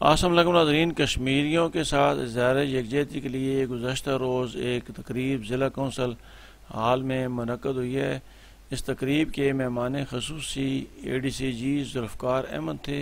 आसम नाज़रीन, कश्मीरियों के साथ इज़हार यकजहती के लिए गुज़श्ता रोज़ एक तकरीब ज़िला कौंसल हाल में मुनक़्क़द हुई है। इस तकरीब के मेहमान ख़ुसूसी ADCG ज़ुल्फ़िकार अहमद थे।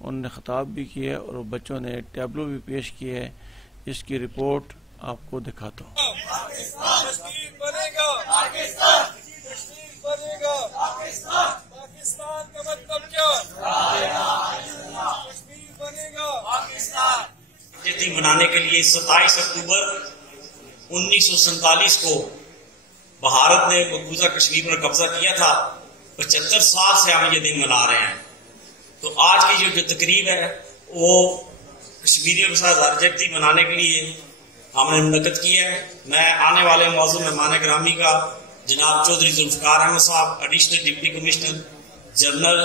उन्होंने ख़िताब भी किया और बच्चों ने टैबलो भी पेश किए है। इसकी रिपोर्ट आपको दिखाता हूँ। पाकिस्तान का मतलब क्या? कश्मीर बनेगा पाकिस्तान। यकीन मनाने के लिए 27 अक्टूबर 1947 को भारत ने मकबूजा कश्मीर पर कब्जा किया था। 75 साल से हम ये दिन मना रहे हैं। तो आज की जो तकरीब है वो कश्मीरियों के साथ इज़हार-ए-यकजहती मनाने के लिए हमने मुनक़्क़द की है। मैं आने वाले मौजूद मेहमान गिरामी का जनाब चौधरी ज़ुल्फ़िकार अहमद साहब, additional deputy commissioner general,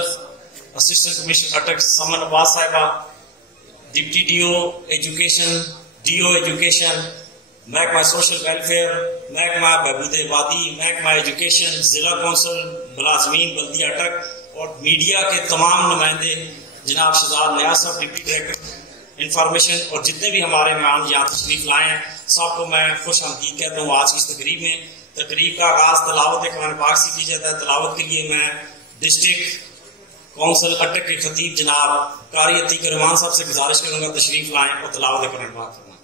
assistant commissioner अटक समन नवाज साहिबा, deputy DO education, DO education, महकमा सोशल वेलफेयर, महकमा बहबूद आबादी, महकमा एजुकेशन, जिला कौंसल, मुलाजमीन बल्दिया अटक और मीडिया के तमाम नुमाइंदे, जनाब शहजाद नियाज़ साहब डिप्टी डायरेक्टर इंफॉर्मेशन और जितने भी हमारे मेहमान यहाँ तशरीफ लाए हैं, सबको मैं खुश आमदीद कहता हूँ। आज की इस तकरीब में तकरीब का आगाज तलावत कुरान पाक से की जाता है। तलावत के लिए मैं डिस्ट्रिक्ट कौंसल अटक के खतीब जनाब कारी अतीक रहमान साहब से गुजारिश करूंगा तशरीफ लाएं और तलावत कुरान पाक फरमाएं।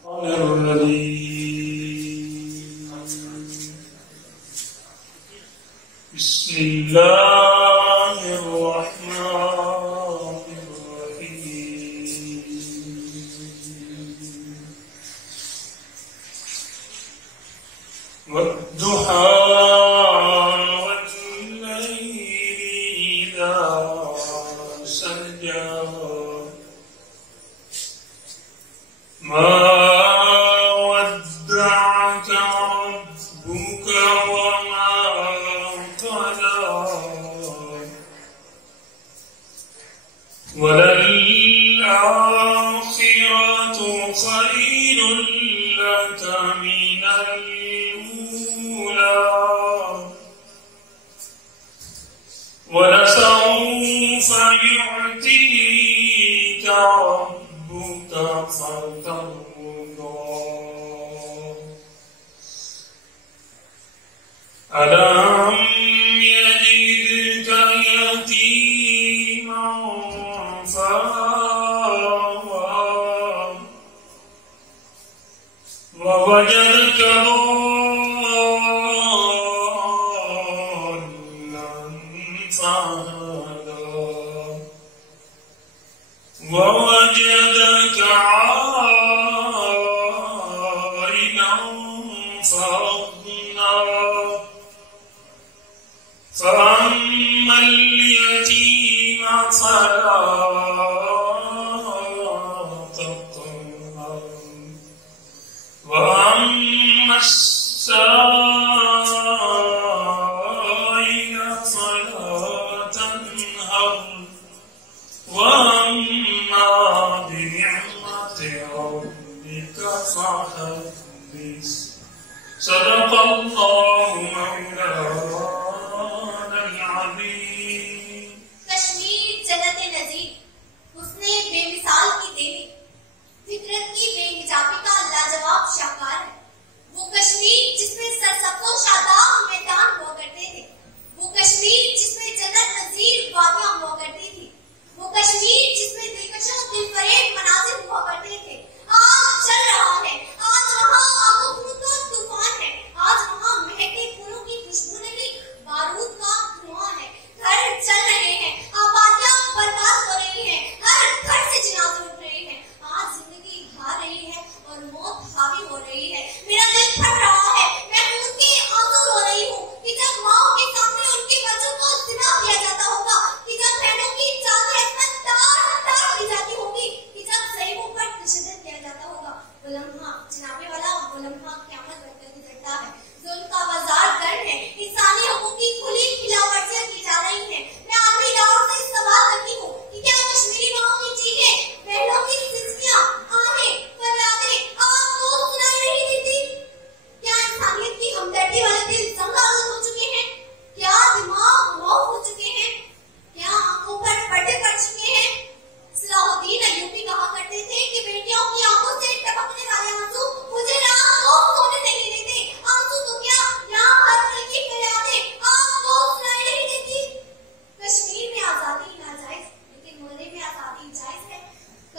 चल रहा है आज वहाँ आगों तो तूफान है, आज वहाँ महके फूलों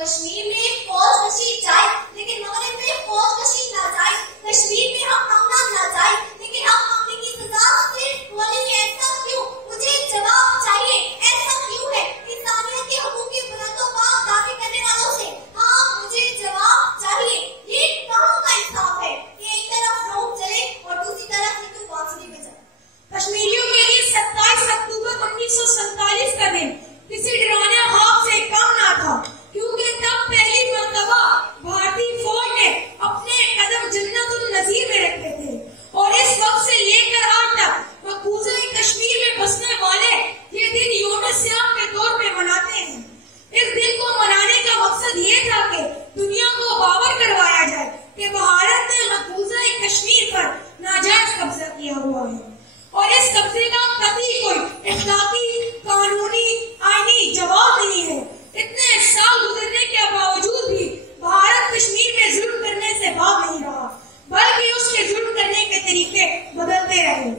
कश्मीर में फौज कशी जाए लेकिन मगरब में फौज कशी ना जाए, कश्मीर में हम हमला ना जाए लेकिन हम हमले की सजा सिर्फ बोलेंगे। ऐसा क्यों? मुझे जवाब चाहिए, ऐसा क्यों है? इंसानियत के हकूक की बुलंदों का दावे करने वालों से हाँ मुझे जवाब चाहिए। ये कहाँ का इंसाफ है कि एक तरफ लोग चले और दूसरी तरफ हिंदू फांसी पे जाए? कश्मीरियों के लिए 27 अक्टूबर 1947 का दिन किसी डराने ख्वाब से कम ना था, क्योंकि तब पहली मर्तबा भारतीय फौज ने अपने कदम जन्नतुल नजीर में रखे थे और इस वक्त से लेकर आज तक मकबूजा कश्मीर में बसने वाले ये दिन यौम सियाम के तौर पे मनाते हैं। इस दिन को मनाने का मकसद ये था कि दुनिया को बावर करवाया जाए कि भारत ने मकबूजा कश्मीर पर नाजायज कब्जा किया हुआ है और इस कब्जे का कभी कोई इख्लाकी, कानूनी, आईनी जवाब नहीं है। इतने साल गुजरने के बावजूद भी भारत कश्मीर में जुल्म करने से भाग नहीं रहा, बल्कि उसके जुल्म करने के तरीके बदलते रहे।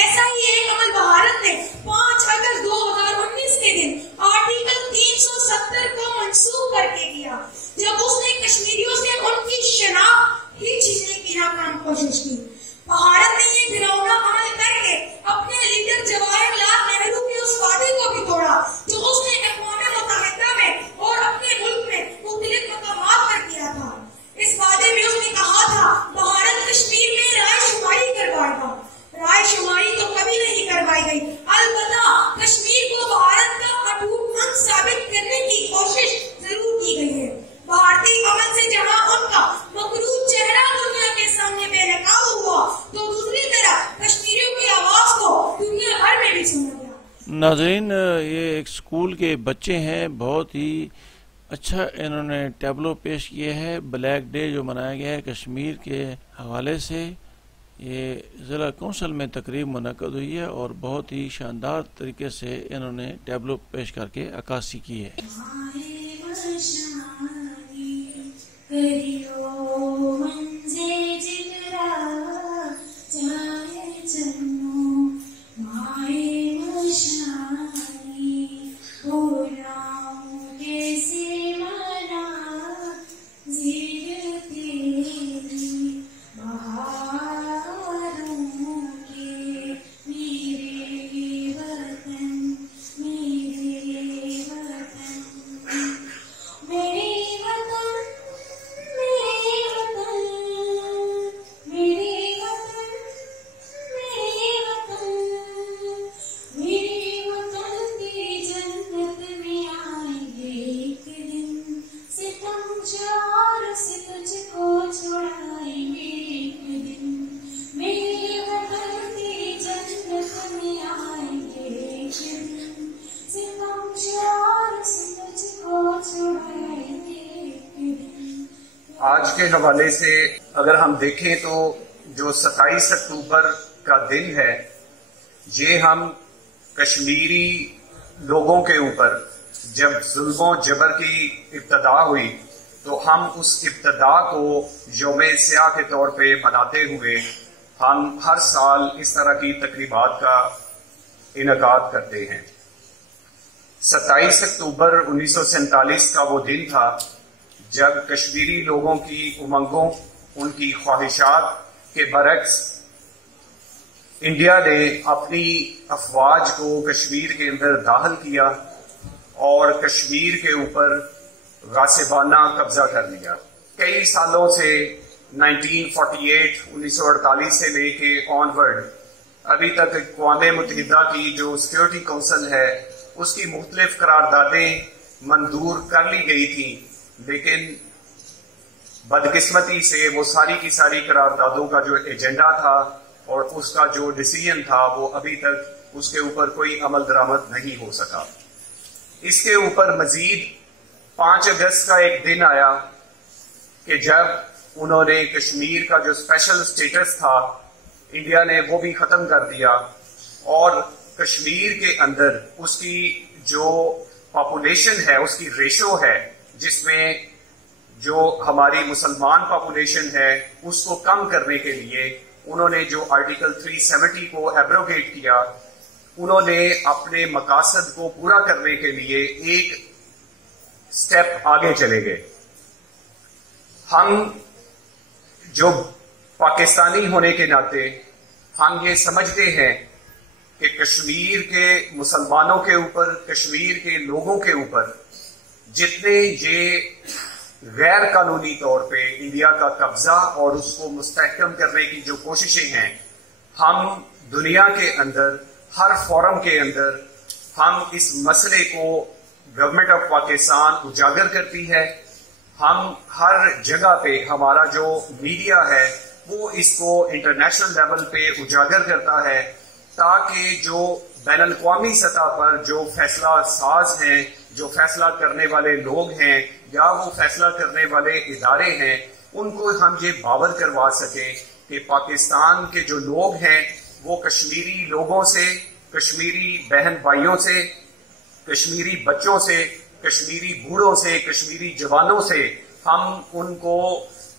ऐसा ही एक अमल भारत ने 5 अगस्त 2019 के दिन आर्टिकल 370 को मंसूख करके किया, जब उसने कश्मीरियों से उनकी शनाख्त ही छीनने की नाकाम कोशिश की। भारत ने ये घिनौना अमल करके अपने लीडर जवाहरलाल नेहरू के उस वादे को भी तोड़ा जो उसने अक़वाम मुत्तहिदा में और अपने मुल्क में मुख्तलिफ मकामात पर किया था। इस वादे में उसने कहा था भारत कश्मीर में रायशुमारी करवाएगा। रायशुमारी तो कभी नहीं करवाई गई, अलबत्ता कश्मीर को भारत का अटूट अंग साबित करने की कोशिश जरूर की गई है। भारतीय अमल से जहां उनका मकरूज चेहरा दुनिया के सामने बेनकाब हुआ, तो दूसरी तरफ कश्मीरियों की आवाज को दुनिया भर में भी सुना गया। नाज़रीन, ये एक स्कूल के बच्चे हैं, बहुत ही अच्छा इन्होंने टैबलो पेश किए है। ब्लैक डे जो मनाया गया है कश्मीर के हवाले से, ये ज़िला कौंसिल में तकरीब मुनक़द हुई है और बहुत ही शानदार तरीके से इन्होंने टैबलो पेश करके अक्कासी की है। आज के हवाले से अगर हम देखें तो जो 27 अक्टूबर का दिन है, ये हम कश्मीरी लोगों के ऊपर जब जुल्म जबर की इब्तदा हुई तो हम उस इब्तदा को यौम सियाह के तौर पे मनाते हुए हम हर साल इस तरह की तकरीबात का इनेकाद करते हैं। 27 अक्टूबर 1947 का वो दिन था जब कश्मीरी लोगों की उमंगों, उनकी ख्वाहिशात के बरक्स इंडिया ने अपनी अफवाज को कश्मीर के अंदर दाखिल किया और कश्मीर के ऊपर गासिबाना कब्जा कर लिया। कई सालों से 1948 से लेके ऑनवर्ड अभी तक अक़वाम मुत्तहिदा की जो सिक्योरिटी काउंसिल है उसकी मुख्तलिफ करारदादें मंजूर कर ली गई थी, लेकिन बदकिस्मती से वो सारी की सारी करारदादों का जो एजेंडा था और उसका जो डिसीजन था वो अभी तक उसके ऊपर कोई अमल दरामद नहीं हो सका। इसके ऊपर मजीद 5 अगस्त का एक दिन आया कि जब उन्होंने कश्मीर का जो स्पेशल स्टेटस था इंडिया ने वो भी खत्म कर दिया और कश्मीर के अंदर उसकी जो पॉपुलेशन है, उसकी रेशो है, जिसमें जो हमारी मुसलमान पॉपुलेशन है उसको कम करने के लिए उन्होंने जो आर्टिकल 370 को एब्रोगेट किया, उन्होंने अपने मकासद को पूरा करने के लिए एक स्टेप आगे चले गए। हम जो पाकिस्तानी होने के नाते हम ये समझते हैं कि कश्मीर के मुसलमानों के ऊपर, कश्मीर के लोगों के ऊपर जितने ये गैर कानूनी तौर पे इंडिया का कब्जा और उसको मुस्तहकम करने की जो कोशिशें हैं, हम दुनिया के अंदर हर फोरम के अंदर हम इस मसले को गवर्नमेंट ऑफ पाकिस्तान उजागर करती है। हम हर जगह पे हमारा जो मीडिया है वो इसको इंटरनेशनल लेवल पे उजागर करता है, ताकि जो बैनुल-अक़वामी सतह पर जो फैसला साज हैं, जो फैसला करने वाले लोग हैं या वो फैसला करने वाले इदारे हैं, उनको हम ये बावर करवा सकें कि पाकिस्तान के जो लोग हैं वो कश्मीरी लोगों से, कश्मीरी बहन भाइयों से, कश्मीरी बच्चों से, कश्मीरी बूढ़ों से, कश्मीरी जवानों से हम उनको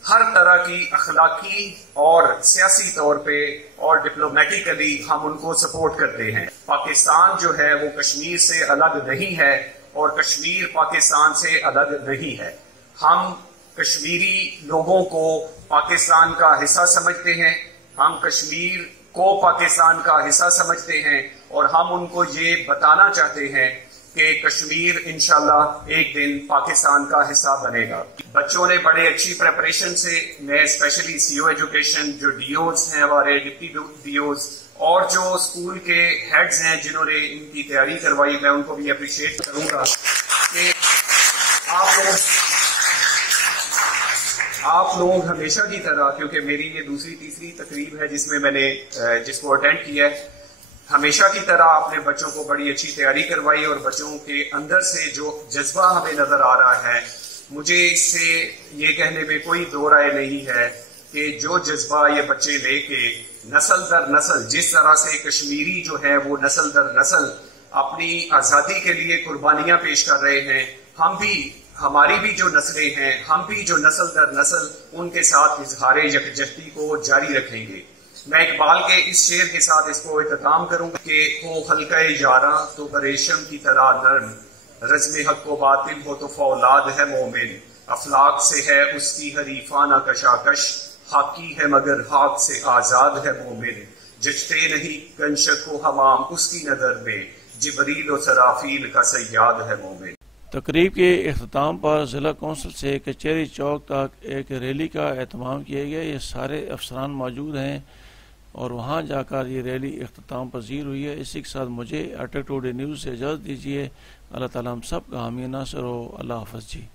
हर तरह की अखलाकी और सियासी तौर पे और डिप्लोमेटिकली हम उनको सपोर्ट करते हैं। पाकिस्तान जो है वो कश्मीर से अलग नहीं है और कश्मीर पाकिस्तान से अलग नहीं है। हम कश्मीरी लोगों को पाकिस्तान का हिस्सा समझते हैं, हम कश्मीर को पाकिस्तान का हिस्सा समझते हैं और हम उनको ये बताना चाहते हैं कि कश्मीर इंशाल्लाह एक दिन पाकिस्तान का हिस्सा बनेगा। बच्चों ने बड़े अच्छी प्रिपरेशन से, मैं स्पेशली सीओ एजुकेशन जो डीओज हैं हमारे, डिप्टी डीओज और जो स्कूल के हेड्स हैं जिन्होंने इनकी तैयारी करवाई, मैं उनको भी अप्रिशिएट करूंगा कि आप लोग हमेशा की तरह, क्योंकि मेरी ये दूसरी तीसरी तकरीब है जिसमें मैंने जिसको अटेंड किया है, हमेशा की तरह आपने बच्चों को बड़ी अच्छी तैयारी करवाई और बच्चों के अंदर से जो जज्बा हमें नजर आ रहा है, मुझे इससे ये कहने में कोई दो राय नहीं है कि जो जज्बा ये बच्चे लेके नस्ल दर नस्ल, जिस तरह से कश्मीरी जो है वो नस्ल दर नस्ल अपनी आजादी के लिए कुर्बानियां पेश कर रहे हैं, हम भी, हमारी भी जो नस्लें हैं, हम भी जो नस्ल दर नस्ल उनके साथ इजहार यकजहती को जारी रखेंगे। मैं इकबाल के इस शेर के साथ इसको इख्तिताम करूंगा कि हो हल्का यारा तो बरेशम की तरह नर्म, रज़्म हक को बातिल हो तो फौलाद है मोमिन, अफलाक से है उसकी हरीफाना कशाकश, हाकी है मगर हाक से आजाद है मोमिन, जचते नहीं कंशक को हमाम उसकी नजर में, जिबरील और सराफील का सयाद है मोमिन। तकरीब के इख्तिताम पर ज़िला कौंसिल से कचहरी चौक तक एक रैली का एहतमाम किया गया। ये सारे अफसरान मौजूद हैं और वहाँ जाकर ये रैली इख्तिताम पजीर हुई है। इसी के साथ मुझे अटक टुडे न्यूज़ से इजाज़त दीजिए। अल्लाह ताला हम सब का हामी नासर हो। अल्लाह हाफ़िज़ जी।